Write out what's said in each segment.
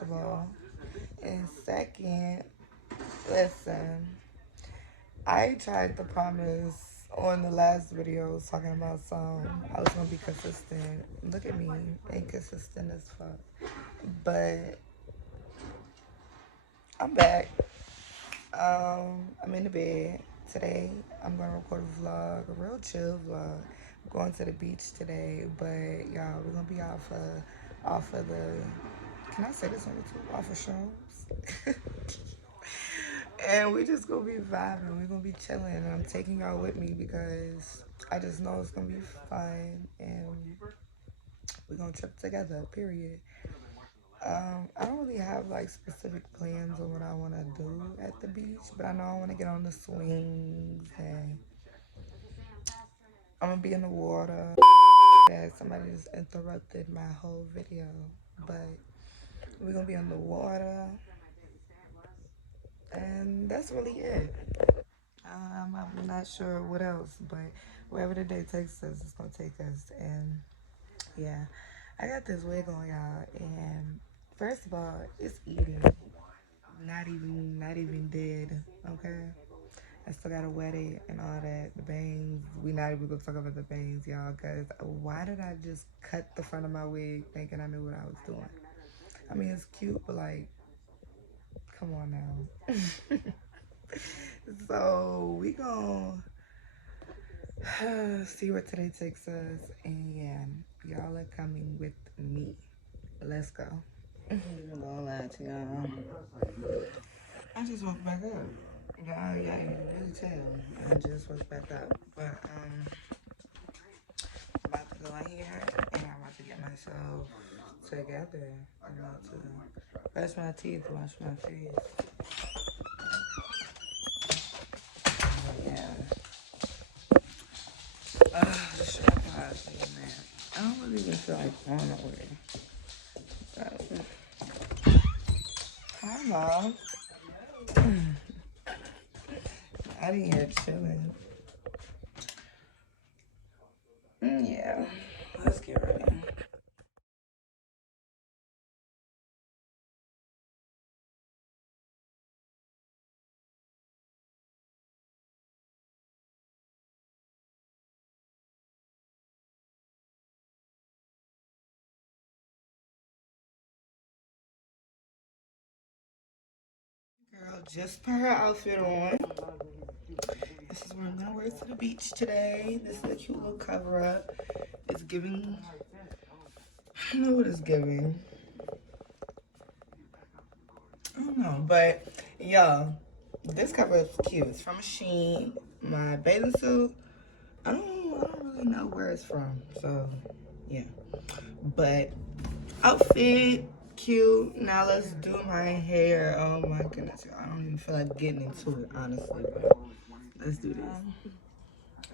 first of all. And second, listen, I tried to promise on the last video talking about I was gonna be consistent. Look at me, inconsistent as fuck. But I'm back. I'm in the bed today. I'm gonna record a vlog, a real chill vlog. I'm going to the beach today, but y'all, we're gonna be off of the. Can I say this on YouTube? Off of Shroomz. And we just gonna be vibing. We're gonna be chilling, and I'm taking y'all with me because I just know it's gonna be fun, and we're gonna trip together. Period. I don't really have like specific plans on what I want to do at the beach, but I know I want to get on the swings and I'm gonna be in the water. That somebody just interrupted my whole video, but we're gonna be on the water, and that's really it. I'm not sure what else, but wherever the day takes us, it's gonna take us. And yeah, I got this wig on, y'all, and first of all, it's eating. Not even dead. Okay. I still gotta wet it and all that. The bangs. We not even gonna talk about the bangs, y'all. Cause why did I just cut the front of my wig thinking I knew what I was doing? I mean, it's cute, but like, come on now. So we gonna see where today takes us, and yeah, y'all are coming with me. Let's go. I'm even gonna lie to y'all. I just woke back up. Yeah, yeah, you can really tell. I just woke back up. But I'm about to go in here and I'm about to get myself together. I'm about to brush my teeth, wash my face. Yeah. The short pause, man. I don't really even feel like going nowhere. So, hi, Mom. Out of here chilling. Yeah. Let's get ready. Girl, just put her outfit on. This is where I'm gonna wear to the beach today. This is a cute little cover up. It's giving. I don't know what it's giving. I don't know, but y'all, this cover is cute. It's from Shein. My bathing suit. I don't really know where it's from. So yeah, but outfit cute. Now let's do my hair. Oh my goodness, y'all. I don't even feel like getting into it honestly, but let's do this.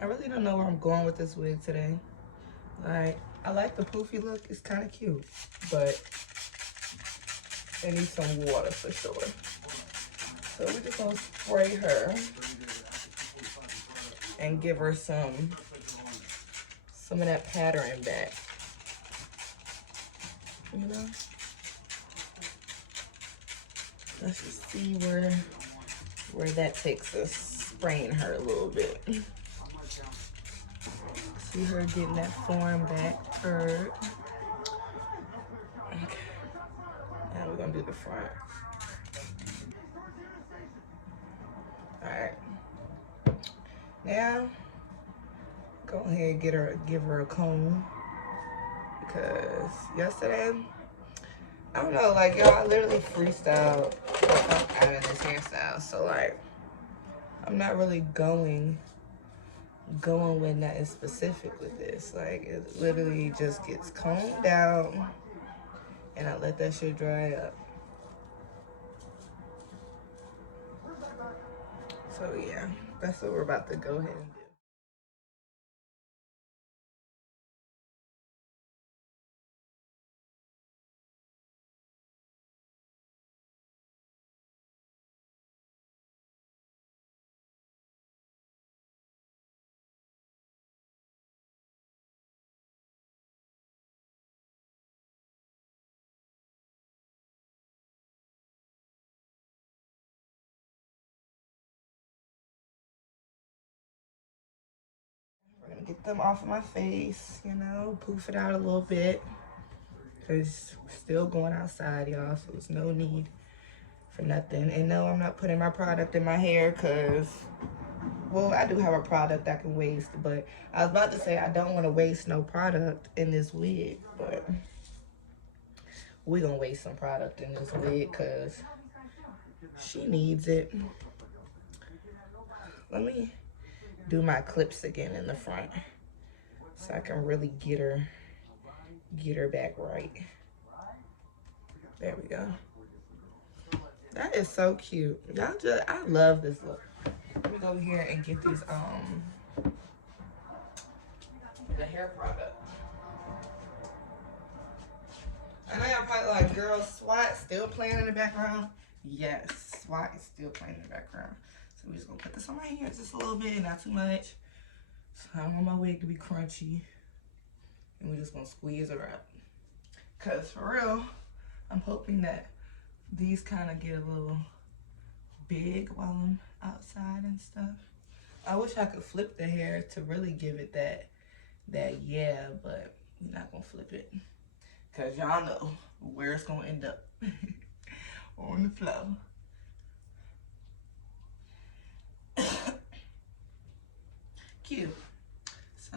I really don't know where I'm going with this wig today. Like, I like the poofy look. It's kind of cute, but it needs some water for sure. So we're just gonna spray her and give her some of that pattern back. You know? Let's just see where that takes us. Spraying her a little bit. See her getting that form back, curved. Okay. Now we're gonna do the front. Alright. Now go ahead and give her a comb. Because yesterday, I don't know, like y'all, I literally freestyled the fuck out of this hairstyle. So like I'm not really going with nothing specific with this. Like it literally just gets combed out and I let that shit dry up. So yeah, that's what we're about to go ahead and do. get them off of my face, you know, poof it out a little bit. Because we're still going outside, y'all, so there's no need for nothing. And no, I'm not putting my product in my hair because, well, I do have a product I can waste, but I was about to say I don't want to waste no product in this wig, but we're going to waste some product in this wig because she needs it. Let me do my clips again in the front so I can really get her back right. There we go. That is so cute. Y'all just, I love this look. Let me go here and get these, the hair product. I know y'all probably like, girl, SWAT still playing in the background. Yes, SWAT is still playing in the background. So we're just gonna put this on my hands just a little bit, not too much. So I don't want my wig to be crunchy. And we're just gonna squeeze her up. Cause for real, I'm hoping that these kind of get a little big while I'm outside and stuff. I wish I could flip the hair to really give it that yeah, but we're not gonna flip it. Cause y'all know where it's gonna end up. On the floor. Cute. So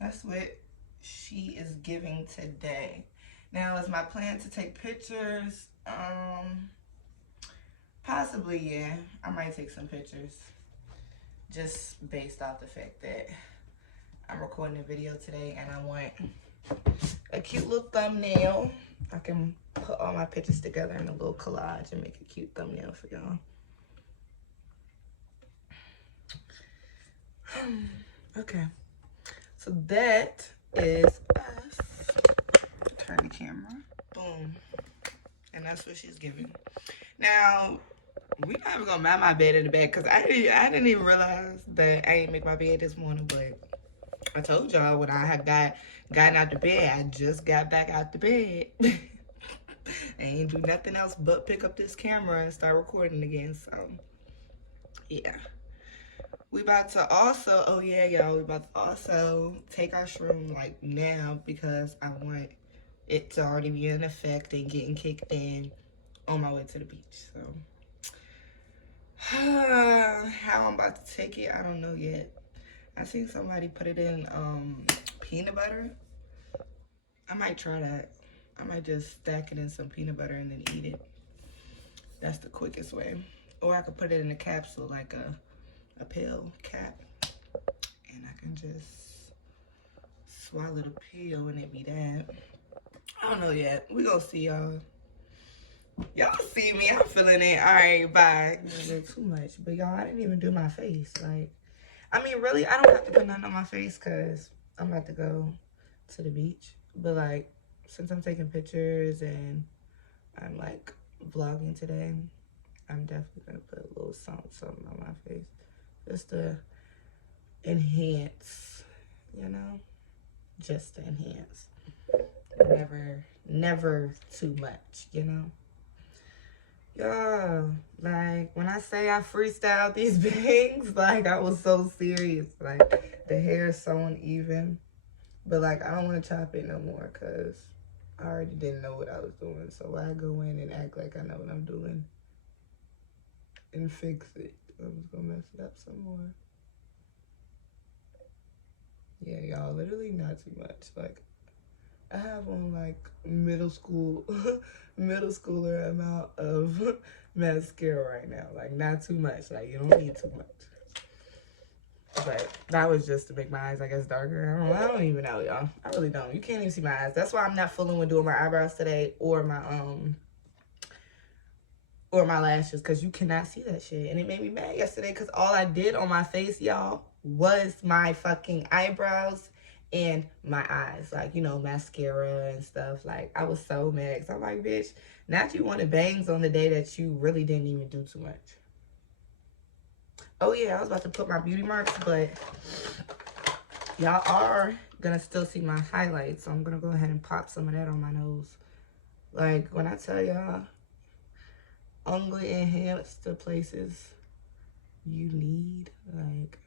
that's what she is giving today. Now, is my plan to take pictures? Possibly, yeah. I might take some pictures. Just based off the fact that I'm recording a video today and I want a cute little thumbnail. I can put all my pictures together in a little collage and make a cute thumbnail for y'all. Okay. So that is us. Turn the camera. Boom. And that's what she's giving. Now, we're not even gonna mount my bed in the bed because I didn't even realize that I didn't make my bed this morning, but I told y'all when I had gotten out the bed, I just got back out the bed. I ain't do nothing else but pick up this camera and start recording again. So yeah. We about to also, oh yeah, y'all, we about to also take our shroom like now because I want it to already be in effect and getting kicked in on my way to the beach. So how I'm about to take it, I don't know yet. I seen somebody put it in peanut butter. I might try that. I might just stack it in some peanut butter and then eat it. That's the quickest way. Or I could put it in a capsule like a pill cap, and I can just swallow the pill and it be that. I don't know yet. We gonna see, y'all. Y'all see me. I'm feeling it. All right, bye. A little too much, but y'all, I didn't even do my face. Like, I mean, really, I don't have to put nothing on my face because I'm about to go to the beach. But like, since I'm taking pictures and I'm like vlogging today, I'm definitely gonna put a little something on my face. Just to enhance, you know? Just to enhance. Never too much, you know? Y'all, like, when I say I freestyled these bangs, like, I was so serious. Like, the hair is so uneven. But, like, I don't want to chop it no more because I already didn't know what I was doing. So why go in and act like I know what I'm doing and fix it? I'm just gonna mess it up some more. Yeah, y'all, literally not too much. Like, I have on like middle schooler amount of mascara right now. Like, not too much. Like, you don't need too much. But that was just to make my eyes, I guess, darker. I don't even know, y'all. I really don't. You can't even see my eyes. That's why I'm not fooling with doing my eyebrows today or my lashes, because you cannot see that shit. And it made me mad yesterday because all I did on my face, y'all, was my fucking eyebrows and my eyes. Like, you know, mascara and stuff. Like, I was so mad because I'm like, bitch, not you wanted bangs on the day that you really didn't even do too much. Oh, yeah, I was about to put my beauty marks, but y'all are going to still see my highlights. So I'm going to go ahead and pop some of that on my nose. Like, when I tell y'all, only enhance the places you need. Like,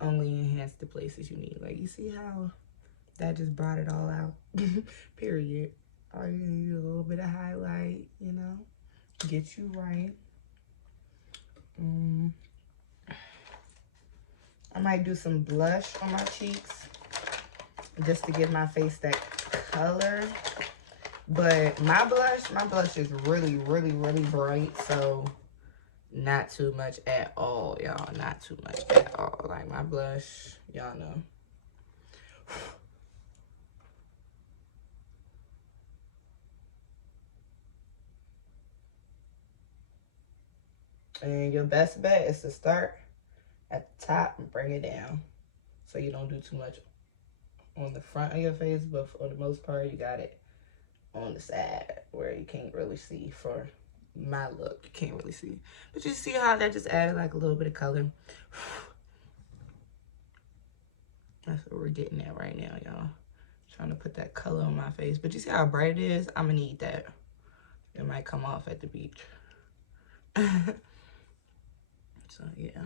only enhance the places you need. Like, you see how that just brought it all out? Period. All you need is a little bit of highlight, you know, get you right. I might do some blush on my cheeks just to give my face that color. But my blush is really, really, really bright. So not too much at all, y'all. Not too much at all. Like, my blush, y'all know. And your best bet is to start at the top and bring it down. So you don't do too much on the front of your face, but for the most part, you got it on the side where you can't really see. For my look, you can't really see. But you see how that just added like a little bit of color? That's what we're getting at right now, y'all. Trying to put that color on my face. But you see how bright it is? I'm gonna need that. It might come off at the beach. So, yeah.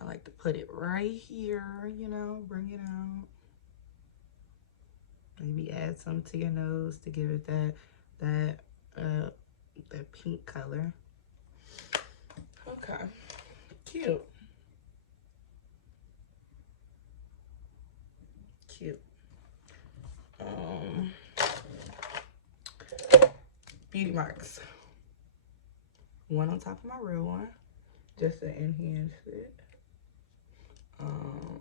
I like to put it right here, you know, bring it out. Maybe add some to your nose to give it that pink color. Okay, cute. Cute. Beauty marks. One on top of my real one, just to enhance it.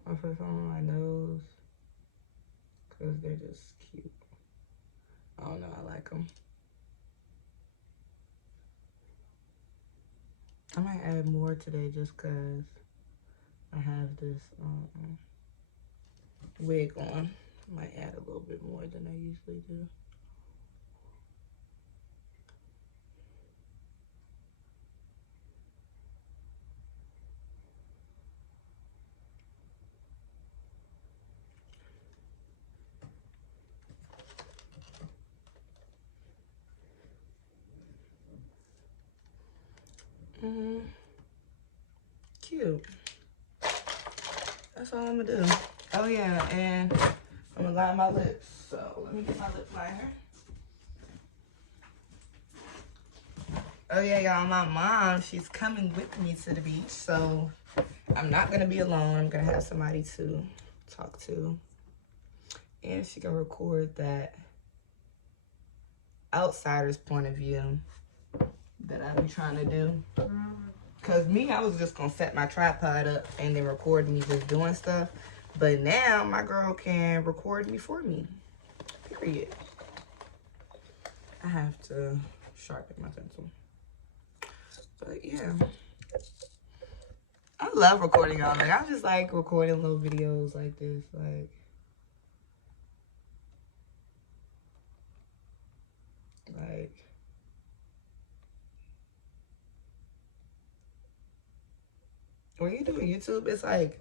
I put some on my nose because they're just cute. I don't know, I like them. I might add more today just because I have this wig on. I might add a little bit more than I usually do. Cute. That's all I'm gonna do. Oh yeah, and I'm gonna line my lips. So let me get my lip liner. Oh yeah, y'all, my mom, she's coming with me to the beach, so I'm not gonna be alone. I'm gonna have somebody to talk to. And she can record that outsider's point of view that I be trying to do. Cause me, I was just gonna set my tripod up and then record me just doing stuff. But now my girl can record me for me. Period. I have to sharpen my pencil. But yeah. I love recording y'all. Like, I just like recording little videos like this. Like when you do YouTube, it's like,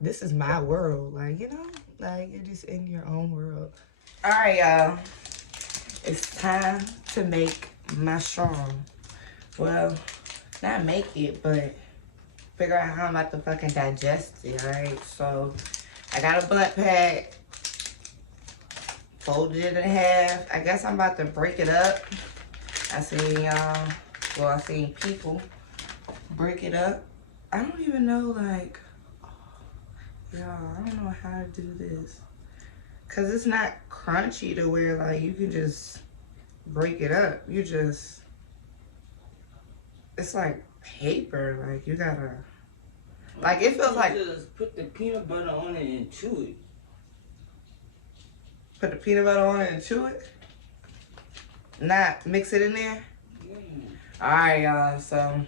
this is my world. Like, you know, like you're just in your own world. All right, y'all. It's time to make my shroom. Well, not make it, but figure out how I'm about to fucking digest it, alright? So, I got a blunt pack. Folded it in half. I guess I'm about to break it up. I seen y'all, well, I seen people break it up. I don't even know, like, y'all, I don't know how to do this. Because it's not crunchy to where, like, you can just break it up. You just, it's like paper. Like, you gotta, like, it feels like. Just put the peanut butter on it and chew it. Put the peanut butter on it and chew it? Not mix it in there? Alright, y'all, so.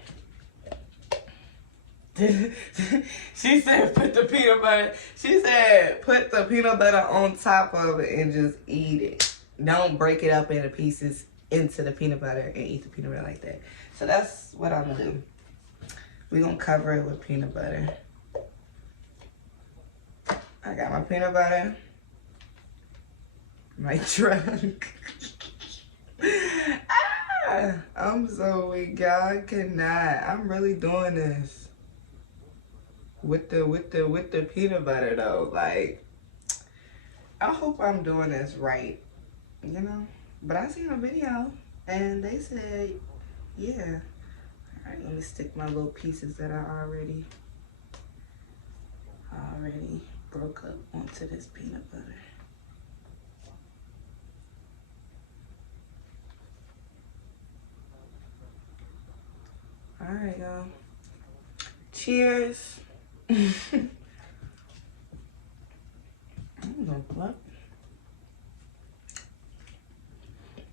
She said put the peanut butter. She said put the peanut butter on top of it and just eat it. Don't break it up into pieces into the peanut butter and eat the peanut butter like that. So that's what I'm gonna do. We're gonna cover it with peanut butter. I got my peanut butter. My trunk. I'm so weak, y'all. I cannot. I'm really doing this. with the peanut butter though. Like, I hope I'm doing this right, you know. But I seen a video and they said, yeah. All right, let me stick my little pieces that I already broke up onto this peanut butter. All right, y'all. Cheers. I'm gonna what?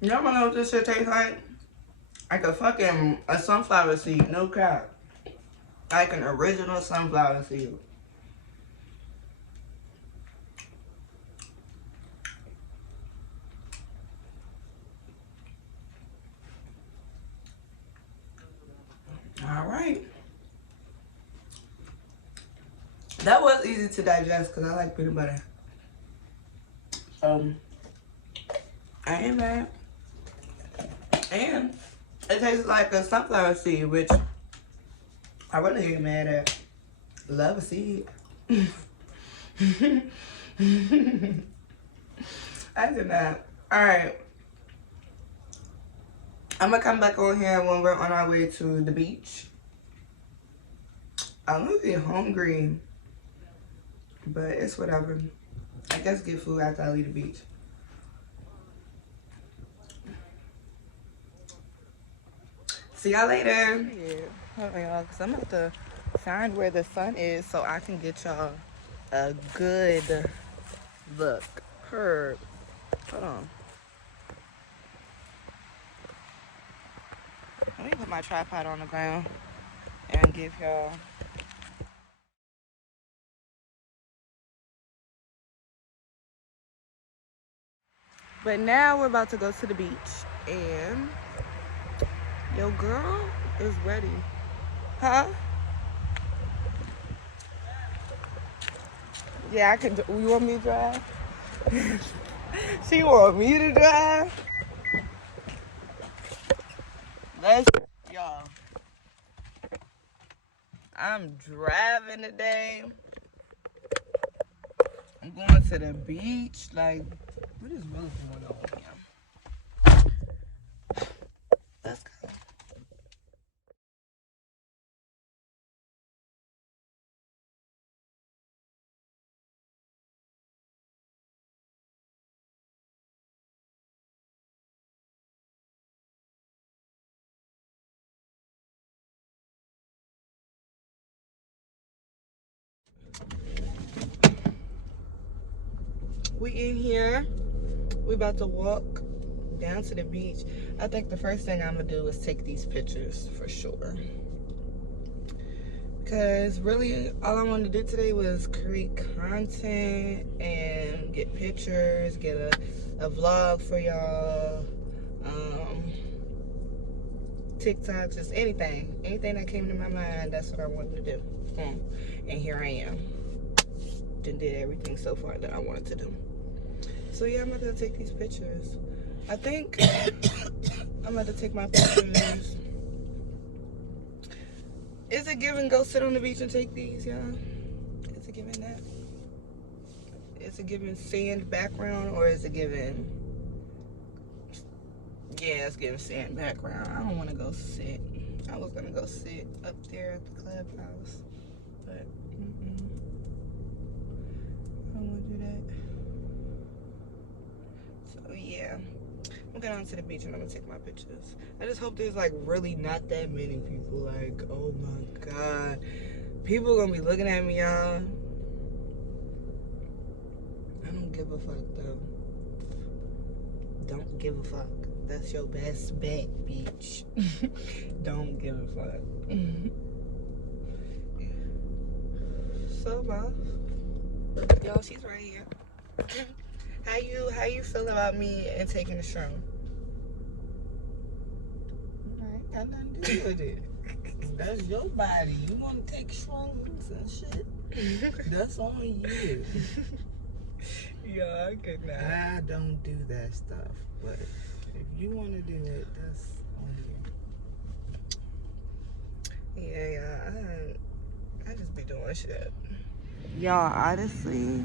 Y'all wanna know what this shit tastes like? Like a sunflower seed, no cap. Like an original sunflower seed. All right. That was easy to digest because I like peanut butter. I ain't mad. And it tastes like a sunflower seed, which I really ain't mad at. Love a seed. I did not. Alright. I'm gonna come back on here when we're on our way to the beach. I'm gonna be hungry, but it's whatever. I guess get food after I leave the beach. See y'all later. Yeah, hold on y'all, cause I'm about to find where the sun is so I can get y'all a good look. Hold on. Let me put my tripod on the ground and give y'all. But now we're about to go to the beach and your girl is ready. Huh? Yeah, I can. You want me to drive? She want me to drive? Y'all. I'm driving today. I'm going to the beach. Like, what is really going on here? Let's go. We in here. We about to walk down to the beach. I think the first thing I'm gonna do is take these pictures for sure. Because really all I wanted to do today was create content and get pictures, get a vlog for y'all, TikTok, just anything that came to my mind. That's what I wanted to do. And here I am. Did everything so far that I wanted to do. So yeah, I'm gonna take these pictures. I think I'm gonna take my pictures. Is it giving go sit on the beach and take these, y'all? Is it giving that? Is it giving sand background or is it giving? Yeah, it's giving sand background. I don't want to go sit. I was gonna go sit up there at the clubhouse, but I don't want to do that. So yeah, I'm going on to the beach and I'm gonna take my pictures. I just hope there's like really not that many people. Like, oh my god, people gonna be looking at me, y'all. I don't give a fuck though. Don't give a fuck. That's your best bet, bitch. Don't give a fuck. So, Bob, y'all, she's right here. How you feel about me and taking the shroom? Alright, got nothing to do with it. That's your body. You want to take shrooms and shit? That's on you. Yeah, I could not. I don't do that stuff, but if you want to do it, that's on you. Yeah, I just be doing shit. Y'all, honestly,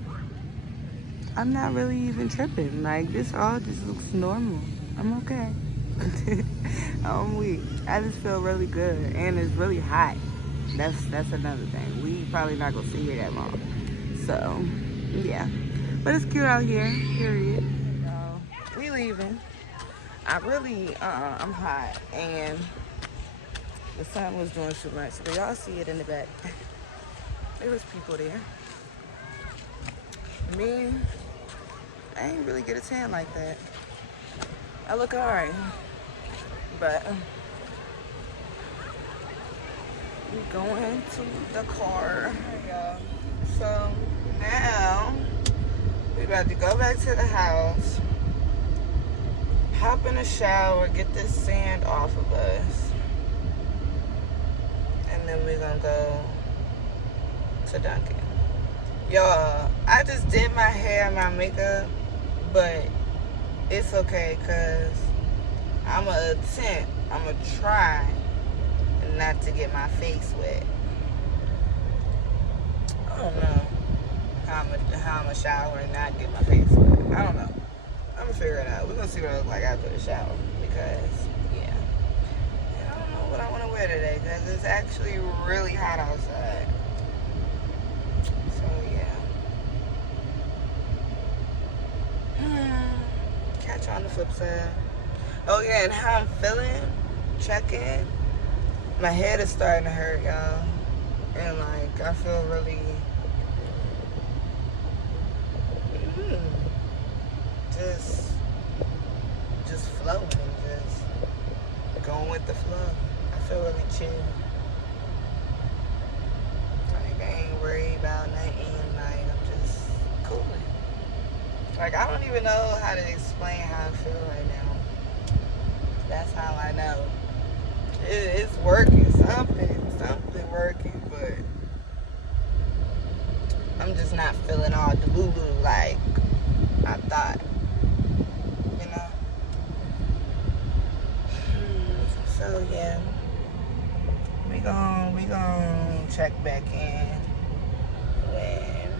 I'm not really even tripping. Like, this all just looks normal. I'm okay. I'm weak. I just feel really good, and it's really hot. That's another thing. We probably not gonna sit here that long. So, yeah. But it's cute out here. Period. We leaving. I'm hot, and the sun was doing too much. But y'all see it in the back. There was people there. Me, I ain't really get a tan like that. I look alright, but we going to the car. So now we about to go back to the house, hop in the shower, get this sand off of us, and then we're gonna go to Dunkin'. Y'all, I just did my hair and my makeup, but it's okay, cause I'm gonna try not to get my face wet. I don't know how I'm gonna shower and not get my face wet. I don't know. I'm gonna figure it out. We're gonna see what I look like after the shower, because yeah. And I don't know what I want to wear today, because it's actually really hot outside. So yeah. Catch you on the flip side. Oh yeah, and how I'm feeling, check in. My head is starting to hurt, y'all. And like, I feel really, just flowing, just going with the flow. I feel really chill. Like, I ain't worried about nothing. Like, I'm just cooling. Like, I don't even know how to explain how I feel right now. That's how I know. It's working, something working, but I'm just not feeling all delulu like I thought, you know? So yeah, we gon' check back in when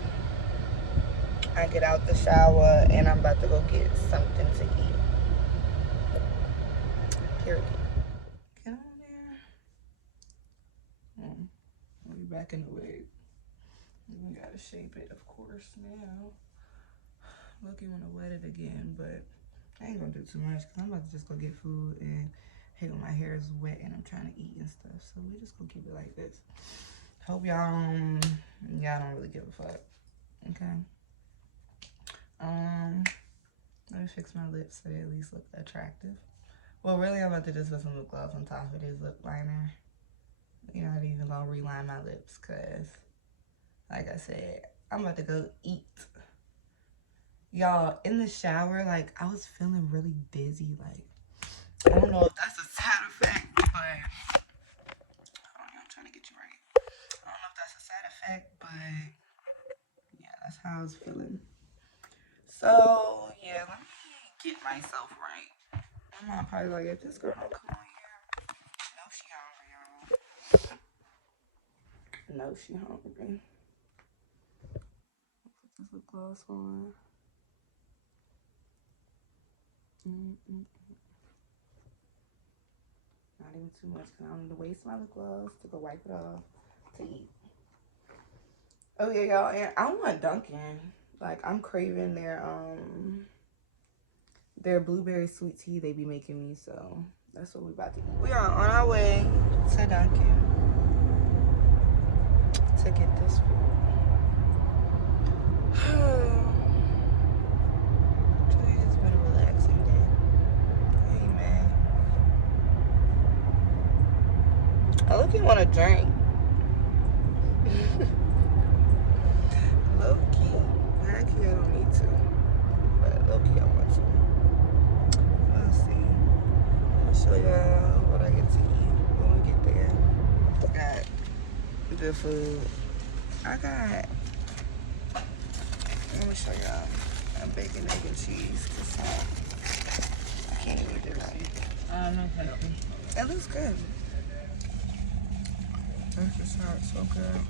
I get out the shower, and I'm about to go get something to eat. Period. Get on there. We'll be back in the wig. We gotta shape it, of course, now. Lucky wanna wet it again, but I ain't gonna do too much, because I'm about to just go get food and hate when my hair is wet and I'm trying to eat and stuff. So we just gonna keep it like this. Hope y'all don't really give a fuck. Okay. Let me fix my lips so they at least look attractive. Well, really, I'm about to just put some lip gloss on top of this lip liner. You're not even gonna reline my lips, because, like I said, I'm about to go eat. Y'all, in the shower, like, I was feeling really dizzy. Like, I don't know if that's a side effect, but I'm trying to get you right. I don't know if that's a side effect, but yeah, that's how I was feeling. So yeah, let me get myself right. My mom probably like, if this girl don't come on here, no, she hungry, y'all. No, she hungry. Put this lip gloss on. Not even too much, because I don't need to waste my lip gloss to go wipe it off to eat. Oh yeah, y'all, and I want Dunkin'. Like, I'm craving their blueberry sweet tea they be making me, so that's what we about to eat. We are on our way to Dunkin' to get this food. Today has been a relaxing day. Hey man, I look, you want to drink. Low key, high key, I don't need to, but low key I want to. Let's see. I'll show y'all what I get to eat when we get there. Got the food. Let me show y'all a bacon, egg, and cheese. I can't even do that. It looks good. That's just how it's so good.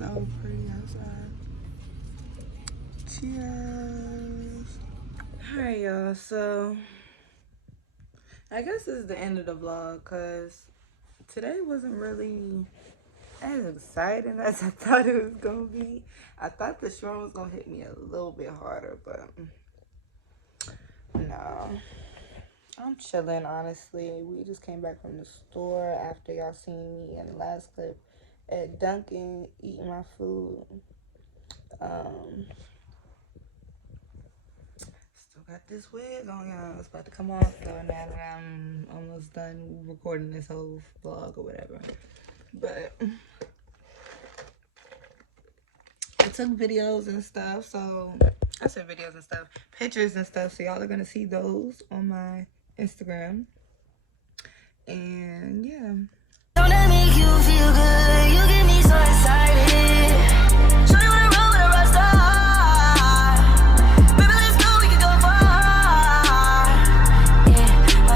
so pretty outside. Cheers. Alright, y'all. So, I guess this is the end of the vlog because today wasn't really as exciting as I thought it was going to be. I thought the shroom was going to hit me a little bit harder, but no. I'm chilling, honestly. We just came back from the store after y'all seen me in the last clip at Dunkin' eating my food. Still got this wig on, y'all. It's about to come off though now that I'm almost done recording this whole vlog or whatever. But I took videos and stuff, so I said videos and stuff, pictures and stuff, so y'all are gonna see those on my Instagram. And